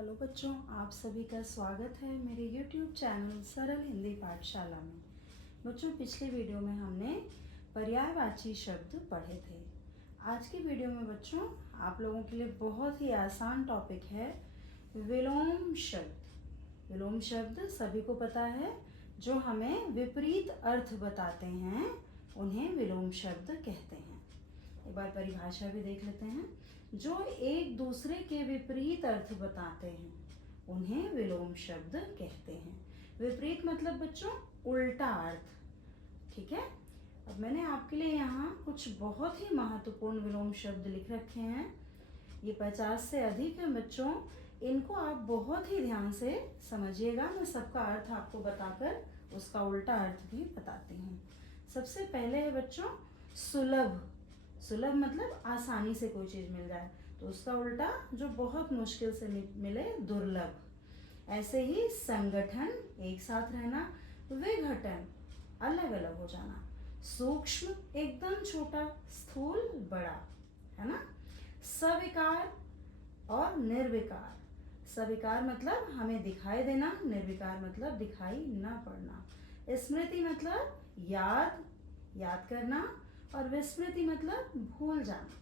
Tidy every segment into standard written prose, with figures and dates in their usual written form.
Hello बच्चों, आप सभी का स्वागत है मेरे YouTube चैनल सरल हिंदी पाठशाला में। बच्चों, पिछले वीडियो में हमने पर्यायवाची शब्द पढ़े थे। आज की वीडियो में बच्चों आप लोगों के लिए बहुत ही आसान टॉपिक है विलोम शब्द। विलोम शब्द सभी को पता है, जो हमें विपरीत अर्थ बताते हैं उन्हें विलोम शब्द कहते हैं। एक बार परिभाषा भी देख लेते हैं। जो एक दूसरे के विपरीत अर्थ बताते हैं उन्हें विलोम शब्द कहते हैं। विपरीत मतलब बच्चों उल्टा अर्थ। ठीक है, अब मैंने आपके लिए यहाँ कुछ बहुत ही महत्वपूर्ण विलोम शब्द लिख रखे हैं। ये 50 से अधिक हैं बच्चों। इनको आप बहुत ही ध्यान से समझिएगा। मैं सबका अर्थ आपको बताकर उसका उल्टा अर्थ भी बताती हूँ। सबसे पहले है बच्चों सुलभ। सुलभ मतलब आसानी से कोई चीज़ मिल जाए, तो उसका उल्टा जो बहुत मुश्किल से मिले दुर्लभ। ऐसे ही संगठन एक साथ रहना, विघटन अलग अलग हो जाना, सूक्ष्म एकदम छोटा, स्थूल बड़ा, है ना। सविकार और निर्विकार। सविकार मतलब हमें दिखाई देना, निर्विकार मतलब दिखाई ना पड़ना। स्मृति मतलब याद करना, और विस्मृति मतलब भूल जाना।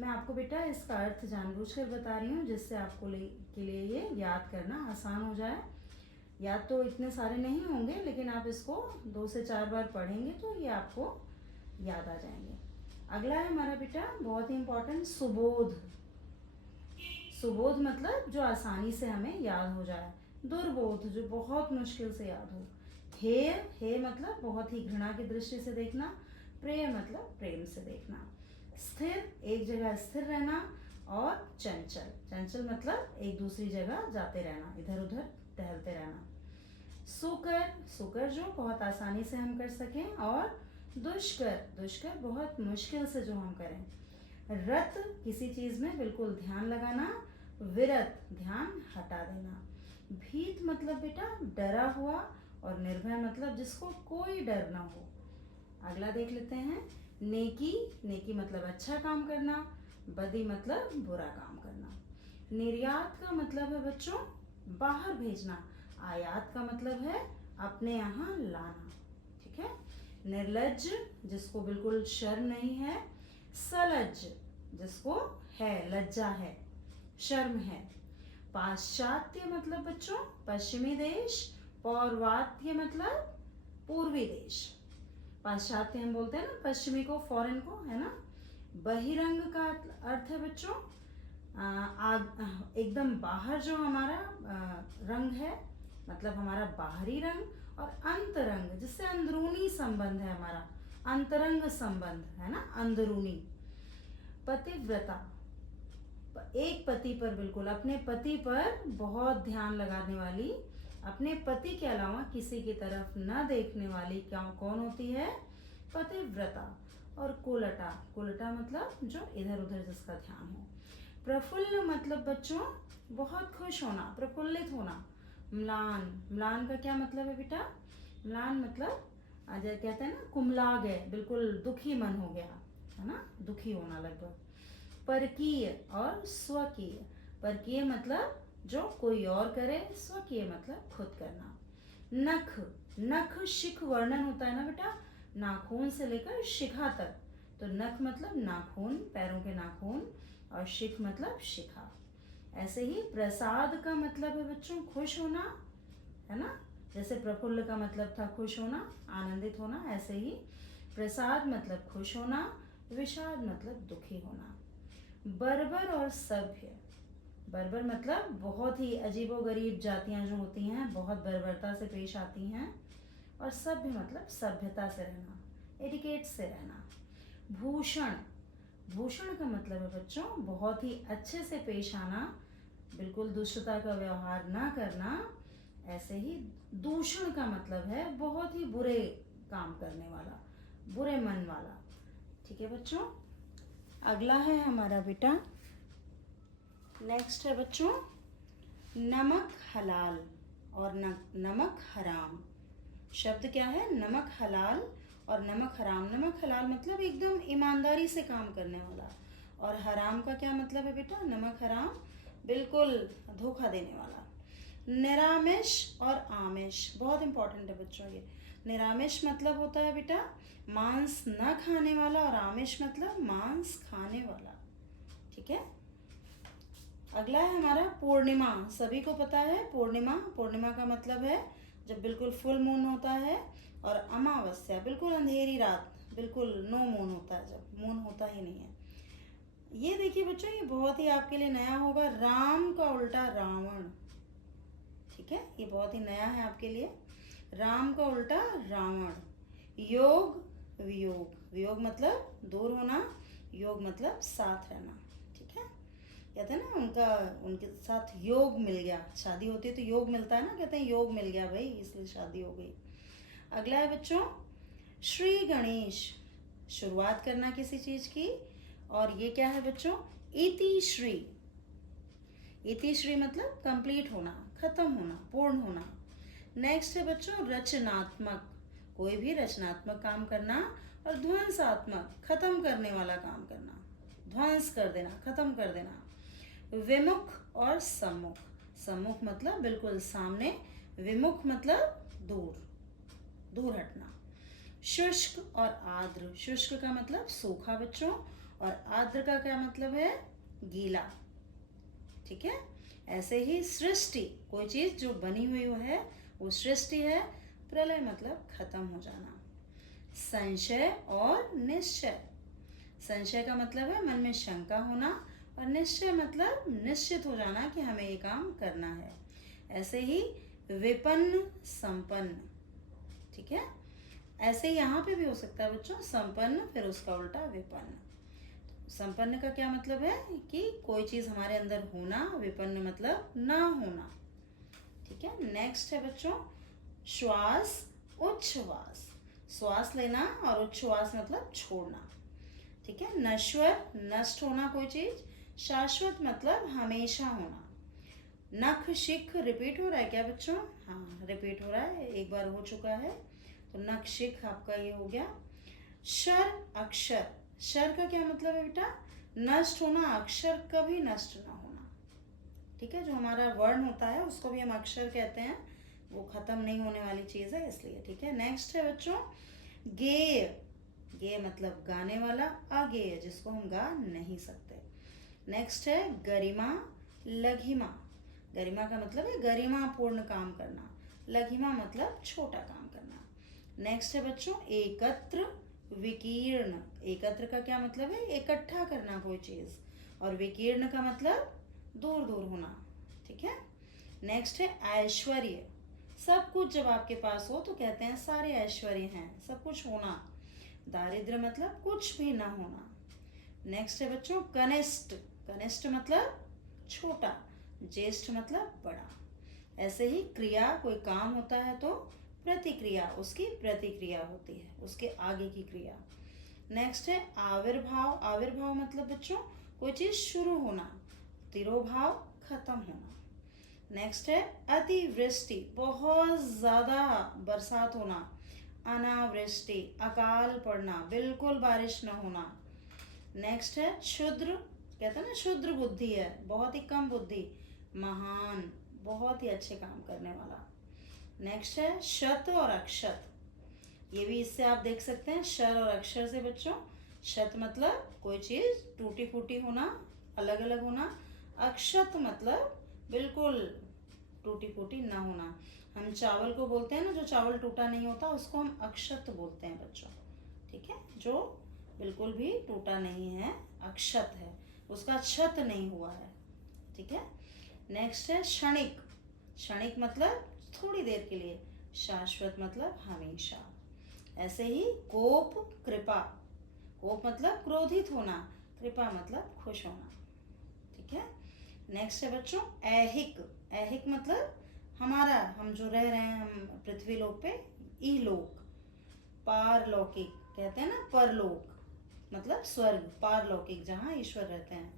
मैं आपको बेटा इसका अर्थ जानबूझकर बता रही हूँ जिससे आपको के लिए ये याद करना आसान हो जाए। याद तो इतने सारे नहीं होंगे, लेकिन आप इसको 2 से 4 बार पढ़ेंगे तो ये आपको याद आ जाएंगे। अगला है हमारा बेटा बहुत ही इम्पोर्टेंट सुबोध। सुबोध मतलब जो आसानी से हमें याद हो जाए। दुर्बोध जो बहुत मुश्किल से याद हो। हेय मतलब बहुत ही घृणा की दृष्टि से देखना। प्रेय मतलब प्रेम से देखना। स्थिर एक जगह स्थिर रहना, और चंचल मतलब एक दूसरी जगह जाते रहना, इधर उधर टहलते रहना। सुकर जो बहुत आसानी से हम कर सकें, और दुष्कर बहुत मुश्किल से जो हम करें। रत किसी चीज में बिल्कुल ध्यान लगाना, विरत ध्यान हटा देना। भीत मतलब बेटा डरा हुआ, और निर्भय मतलब जिसको कोई डर ना हो। अगला देख लेते हैं नेकी मतलब अच्छा काम करना, बदी मतलब बुरा काम करना। निर्यात का मतलब है बच्चों बाहर भेजना, आयात का मतलब है अपने यहाँ लाना। ठीक है। निर्लज्ज जिसको बिल्कुल शर्म नहीं है। सलज्ज जिसको है लज्जा है, शर्म है। पाश्चात्य मतलब बच्चों पश्चिमी देश। पौर्वात्य मतलब पूर्वी देश। पाश्चात्य हम बोलते हैं ना पश्चिमी को, फॉरेन को, है ना। बहिरंग का अर्थ है बच्चों एकदम बाहर जो हमारा रंग है, मतलब हमारा बाहरी रंग। और अंतरंग जिससे अंदरूनी संबंध है, हमारा अंतरंग संबंध है ना, अंदरूनी। पतिव्रता एक पति पर बिल्कुल अपने पति पर बहुत ध्यान लगाने वाली, अपने पति के अलावा किसी की तरफ न देखने वाली कौन होती है? पतिव्रता। और कुलटा मतलब जो इधर उधर जिसका ध्यान हो। प्रफुल्ल मतलब बच्चों बहुत खुश होना, प्रफुल्लित होना। म्लान का क्या मतलब है बेटा? म्लान मतलब कहते हैं ना कुमला गए, बिल्कुल दुखी मन हो गया, है ना, दुखी होना लगभग। परकीय और स्वकीय। परकीय मतलब जो कोई और करे, स्वकीय मतलब खुद करना। नख शिख वर्णन होता है ना बेटा, नाखून से लेकर शिखा तक। तो नख मतलब नाखून, पैरों के नाखून, और शिख मतलब शिखा। ऐसे ही प्रसाद का मतलब है बच्चों खुश होना, है ना। जैसे प्रफुल्ल का मतलब था खुश होना, आनंदित होना, ऐसे ही प्रसाद मतलब खुश होना, विषाद मतलब दुखी होना। बर्बर और सभ्य। बर्बर मतलब बहुत ही अजीबोगरीब जातियां जो होती हैं, बहुत बर्बरता से पेश आती हैं। और सभ्य मतलब सभ्यता से रहना, एटिकेट से रहना। भूषण का मतलब है बच्चों बहुत ही अच्छे से पेश आना, बिल्कुल दुष्टता का व्यवहार ना करना। ऐसे ही दूषण का मतलब है बहुत ही बुरे काम करने वाला, बुरे मन वाला। ठीक है बच्चों। अगला है हमारा बेटा, नेक्स्ट है बच्चों नमक हलाल और नमक हराम। शब्द क्या है? नमक हलाल और नमक हराम। नमक हलाल मतलब एकदम ईमानदारी से काम करने वाला, और हराम का क्या मतलब है बेटा? नमक हराम बिल्कुल धोखा देने वाला। निरामिष और आमिष बहुत इंपॉर्टेंट है बच्चों ये। निरामिष मतलब होता है बेटा मांस न खाने वाला, और आमिष मतलब मांस खाने वाला। ठीक है। अगला है हमारा पूर्णिमा। सभी को पता है पूर्णिमा। पूर्णिमा का मतलब है जब बिल्कुल फुल मून होता है, और अमावस्या बिल्कुल अंधेरी रात, बिल्कुल नो मून होता है, जब मून होता ही नहीं है। ये देखिए बच्चों, ये बहुत ही आपके लिए नया होगा, राम का उल्टा रावण। ठीक है, ये बहुत ही नया है आपके लिए। राम का उल्टा रावण। योग वियोग। वियोग मतलब दूर होना, योग मतलब साथ रहना। ठीक है, कहते हैं ना उनके साथ योग मिल गया। शादी होती है तो योग मिलता है ना, कहते हैं योग मिल गया भाई, इसलिए शादी हो गई। अगला है बच्चों श्री गणेश। शुरुआत करना किसी चीज की, और ये क्या है बच्चों इति श्री। इति श्री मतलब कंप्लीट होना, खत्म होना, पूर्ण होना। नेक्स्ट है बच्चों रचनात्मक। कोई भी रचनात्मक काम करना, और ध्वंसात्मक खत्म करने वाला काम करना, ध्वंस कर देना, खत्म कर देना। विमुख और सम्मुख। सम्मुख मतलब बिल्कुल सामने, विमुख मतलब दूर, दूर हटना। शुष्क और आर्द्र। शुष्क का मतलब सूखा बच्चों, और आर्द्र का क्या मतलब है गीला। ठीक है, ऐसे ही सृष्टि, कोई चीज जो बनी हुई है वो सृष्टि है। प्रलय मतलब खत्म हो जाना। संशय और निश्चय। संशय का मतलब है मन में शंका होना, और निश्चय मतलब निश्चित हो जाना कि हमें ये काम करना है। ऐसे ही विपन्न संपन्न। ठीक है, ऐसे यहाँ पे भी हो सकता है बच्चों संपन्न, फिर उसका उल्टा विपन्न। संपन्न का क्या मतलब है कि कोई चीज हमारे अंदर होना, विपन्न मतलब ना होना। ठीक है, नेक्स्ट है बच्चों श्वास उच्छ्वास। श्वास लेना और उच्छ्वास मतलब छोड़ना। ठीक है, नश्वर नष्ट होना कोई चीज, शाश्वत मतलब हमेशा होना। नख शिख रिपीट हो रहा है क्या बच्चों? हाँ रिपीट हो रहा है, एक बार हो चुका है, तो नख शिख आपका ये हो गया। शर अक्षर। शर का क्या मतलब है बेटा नष्ट होना, अक्षर कभी नष्ट ना होना। ठीक है, जो हमारा वर्ण होता है उसको भी हम अक्षर कहते हैं, वो खत्म नहीं होने वाली चीज है इसलिए। ठीक है, नेक्स्ट है बच्चों गेय। गेय मतलब गाने वाला, अगेय जिसको हम गा नहीं सकते। नेक्स्ट है गरिमा लघिमा। गरिमा का मतलब है गरिमा पूर्ण काम करना, लघिमा मतलब छोटा काम करना। नेक्स्ट है बच्चों एकत्र विकीर्ण। एकत्र का क्या मतलब है इकट्ठा करना कोई चीज, और विकीर्ण का मतलब दूर दूर होना। ठीक है, नेक्स्ट है ऐश्वर्य। सब कुछ जब आपके पास हो तो कहते हैं सारे ऐश्वर्य हैं, सब कुछ होना। दारिद्र्य मतलब कुछ भी ना होना। नेक्स्ट है बच्चों कनिष्ठ। कनिष्ठ मतलब छोटा, ज्येष्ठ मतलब बड़ा। ऐसे ही क्रिया, कोई काम होता है तो प्रतिक्रिया, उसकी प्रतिक्रिया होती है, उसके आगे की क्रिया। नेक्स्ट है आविर्भाव। आविर्भाव मतलब बच्चों कोई चीज शुरू होना, तिरोभाव खत्म होना। नेक्स्ट है अतिवृष्टि, बहुत ज्यादा बरसात होना। अनावृष्टि अकाल पड़ना, बिल्कुल बारिश न होना। नेक्स्ट है क्षुद्र, कहते हैं ना क्षुद्र बुद्धि है, बहुत ही कम बुद्धि। महान, बहुत ही अच्छे काम करने वाला। नेक्स्ट है शत और अक्षत। ये भी इससे आप देख सकते हैं शर और अक्षर से बच्चों। शत मतलब कोई चीज टूटी फूटी होना, अलग अलग होना। अक्षत मतलब बिल्कुल टूटी फूटी ना होना। हम चावल को बोलते हैं ना, जो चावल टूटा नहीं होता उसको हम अक्षत बोलते हैं बच्चों। ठीक है, जो बिल्कुल भी टूटा नहीं है अक्षत है, उसका क्षत नहीं हुआ है। ठीक है, नेक्स्ट है क्षणिक। क्षणिक मतलब थोड़ी देर के लिए, शाश्वत मतलब हमेशा। ऐसे ही कोप कृपा। कोप मतलब क्रोधित होना, कृपा मतलब खुश होना। ठीक है, नेक्स्ट है बच्चों ऐहिक। ऐहिक मतलब हमारा, हम जो रह रहे हैं हम पृथ्वी लोक पे, इहलोक। पारलौकिक कहते हैं ना, परलोक मतलब स्वर्ग, पारलौकिक जहाँ ईश्वर रहते हैं,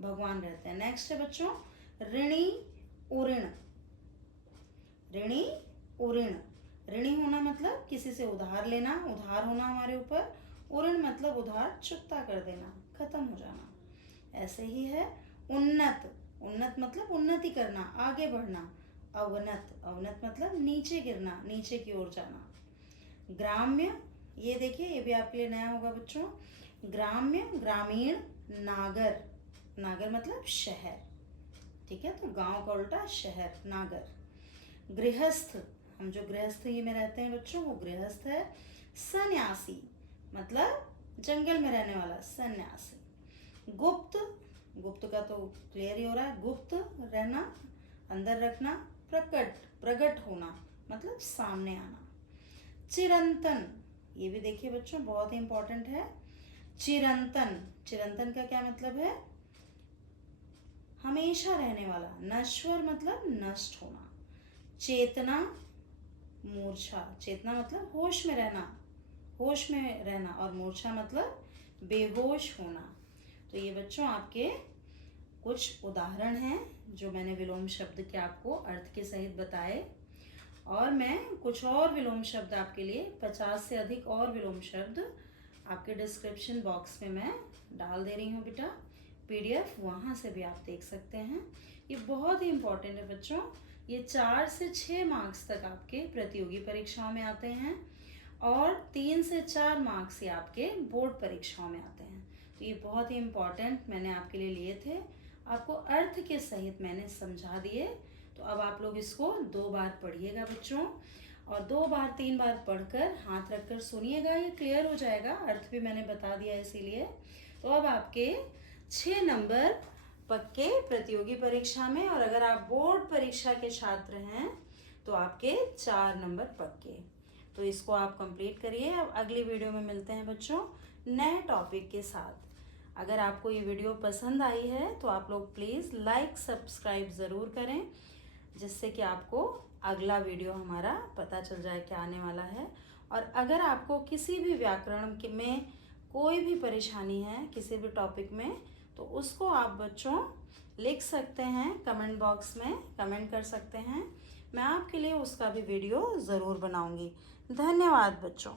भगवान रहते हैं। नेक्स्ट है बच्चों ऋणी उऋण। ऋणी उऋण, ऋणी होना मतलब किसी से उधार लेना, उधार होना हमारे ऊपर। उऋण मतलब उधार चुकता कर देना, खत्म हो जाना। ऐसे ही है उन्नत। उन्नत मतलब उन्नति करना, आगे बढ़ना। अवनत, अवनत मतलब नीचे गिरना, नीचे की ओर जाना। ग्राम्य, ये देखिए ये भी आपके लिए नया होगा बच्चों। ग्राम्य, ग्रामीण, नागर, नागर मतलब शहर, ठीक है, तो गांव का उल्टा शहर, नागर। गृहस्थ, हम जो गृहस्थी में रहते हैं बच्चों वो गृहस्थ है। सन्यासी मतलब जंगल में रहने वाला, सन्यासी। गुप्त, गुप्त का तो क्लियर ही हो रहा है, गुप्त रहना, अंदर रखना। प्रकट, प्रकट होना मतलब सामने आना। चिरंतन, ये भी देखिए बच्चों बहुत ही इंपॉर्टेंट है। चिरंतन, चिरंतन का क्या मतलब है? हमेशा रहने वाला। नश्वर मतलब नष्ट होना। चेतना, मूर्छा, चेतना मतलब होश में रहना, होश में रहना, और मूर्छा मतलब बेहोश होना। तो ये बच्चों आपके कुछ उदाहरण हैं जो मैंने विलोम शब्द के आपको अर्थ के सहित बताए, और मैं कुछ और विलोम शब्द आपके लिए 50 से अधिक और विलोम शब्द आपके डिस्क्रिप्शन बॉक्स में मैं डाल दे रही हूँ बेटा। PDF वहाँ से भी आप देख सकते हैं। ये बहुत ही इम्पोर्टेंट है बच्चों, ये 4 से 6 मार्क्स तक आपके प्रतियोगी परीक्षाओं में आते हैं और 3 से 4 मार्क्स ये आपके बोर्ड परीक्षाओं में आते हैं। तो ये बहुत ही इम्पोर्टेंट मैंने आपके लिए लिए थे, आपको अर्थ के सहित मैंने समझा दिए। तो अब आप लोग इसको 2 बार पढ़िएगा बच्चों, और 2 बार 3 बार पढ़कर हाथ रखकर सुनिएगा, ये क्लियर हो जाएगा। अर्थ भी मैंने बता दिया इसीलिए। तो अब आपके 6 नंबर पक्के प्रतियोगी परीक्षा में, और अगर आप बोर्ड परीक्षा के छात्र हैं तो आपके 4 नंबर पक्के। तो इसको आप कंप्लीट करिए। अब अगली वीडियो में मिलते हैं बच्चों नए टॉपिक के साथ। अगर आपको ये वीडियो पसंद आई है तो आप लोग प्लीज़ लाइक सब्सक्राइब ज़रूर करें, जिससे कि आपको अगला वीडियो हमारा पता चल जाए क्या आने वाला है। और अगर आपको किसी भी व्याकरण में कोई भी परेशानी है किसी भी टॉपिक में, तो उसको आप बच्चों लिख सकते हैं, कमेंट बॉक्स में कमेंट कर सकते हैं। मैं आपके लिए उसका भी वीडियो ज़रूर बनाऊंगी। धन्यवाद बच्चों।